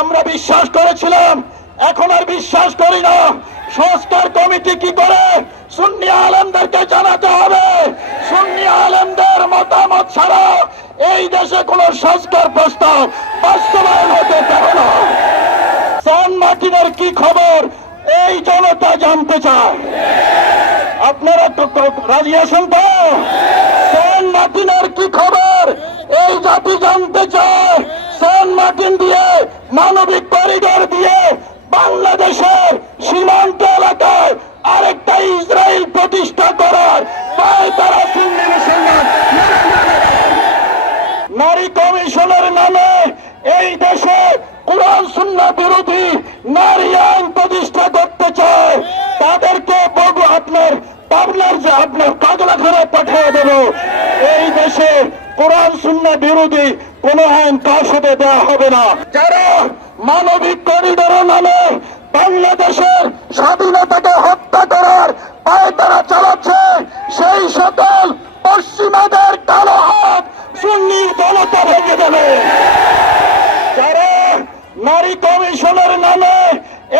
আমরা বিশ্বাস করেছিলাম, এখন আর বিশ্বাস করি না। সংস্কার কমিটি কি করে? সুন্নি আলেমদেরকে জানাতে হবে। সুন্নি আলেমদের মতামত ছাড়া এই দেশে কোন সংস্কার প্রস্তাব বাস্তবায়ন হতে পারে না। সান মার্টিনের কি খবর? এই জনতা জানতে চায়। আপনারা তো রাজি আছেন তো? সেন্ট মার্টিনের কি খবর? এই জাতি জানতে চায়। সেন্ট মার্টিন দিয়ে মানবিক করিডোর দিয়ে বাংলাদেশের সীমান্ত এলাকায় আরেকটা ইসরায়েল প্রতিষ্ঠা করার তারা নারী কমিশনের নামে এই দেশে কোরআন সুন্না বিরোধী নারী আইন প্রতিষ্ঠা করতে চায়। তাদেরকে বলব আপনার পাবনার যে আপনার পাগলাখানায় পাঠিয়ে দেব। এই দেশে কোরআন সুন্না বিরোধী কোন আইন পাশ হতে দেওয়া হবে না? যারা মানবিক করিডোরের নামে বাংলাদেশের স্বাধীনতাকে হত্যা করার পায়ে তারা চালাচ্ছে, সেই সকল পশ্চিমাদের কালো হাত সুন্নির জনতা ভেঙে দেবে। যারা নারী কমিশনের নামে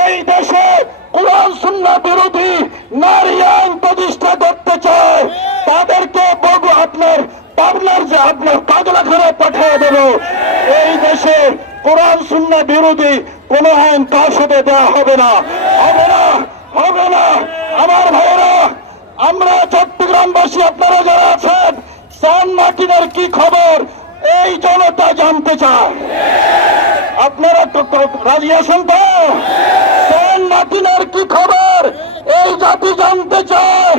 এই দেশে কোরআন সুন্না বিরোধী নারী আইন প্রতিষ্ঠা করতে চায় তাদেরকে বলব আপনার পাবনার যে আপনার পাগলাখানায় পাঠিয়ে দেব, এই দেশে কোরআন সুন্না বিরোধী কোন আইন পাশ হতে দেওয়া হবে না। হবে না হবে না। আমার ভাইয়েরা, আমরা চট্টগ্রামবাসী আপনারা যারা আছেন, সান মার্টিনের কি খবর? এই জনতা জানতে চায়। আপনারা তো রাজি আছেন তো? সেন্ট মার্টিনের কি খবর? এই জাতি জানতে চায়।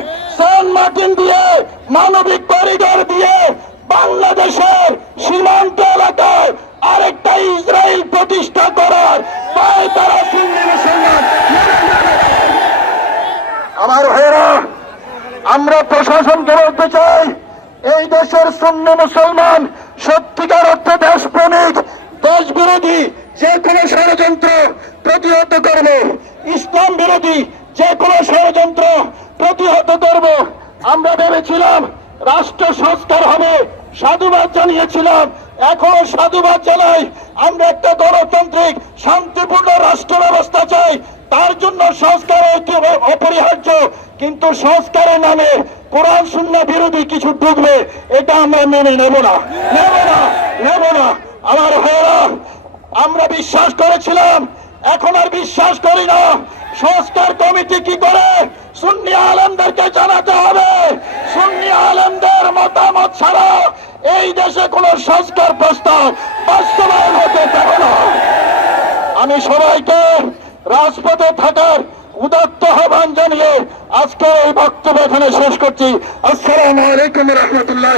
সেন্ট দিয়ে মানবিক করিডোর দিয়ে বাংলাদেশের সীমান্ত এলাকায় আরেকটা ইসরায়েল প্রতিষ্ঠা করার পায় তারা আমার ভাইয়েরা আমরা প্রশাসনকে বলতে চাই এই দেশের শূন্য মুসলমান সত্যিকার অর্থে দেশপ্রেমিক দেশ বিরোধী যে কোনো ষড়যন্ত্র প্রতিহত করব। ইসলাম বিরোধী যে কোনো ষড়যন্ত্র প্রতিহত করব। আমরা ভেবেছিলাম রাষ্ট্র সংস্কার হবে, সাধুবাদ জানিয়েছিলাম। এখনও সাধুবাদ জানাই, আমরা একটা গণতান্ত্রিক, শান্তিপূর্ণ রাষ্ট্র ব্যবস্থা চাই। তার জন্য সংস্কার অপরিহার্য, কিন্তু সংস্কারের নামে কোরআন শূন্য বিরোধী কিছু ঢুকবে, এটা আমরা মেনে নেব না। নেব না নেব না। আমার ভাইয়েরা, আমরা বিশ্বাস করেছিলাম, এখন আর বিশ্বাস করি না। সংস্কার কমিটি কি করে? সুন্নি আলেমদেরকে জানাতে হবে। কোন সংস্কার প্রস্তাব বাস্তবায়ন হতে পারে না। আমি সবাইকে রাজপথে থাকার উদাত্ত আহ্বান জানিয়ে আজকে এই বক্তব্য এখানে শেষ করছি। আসসালামু আলাইকুম রহমতুল্লাহ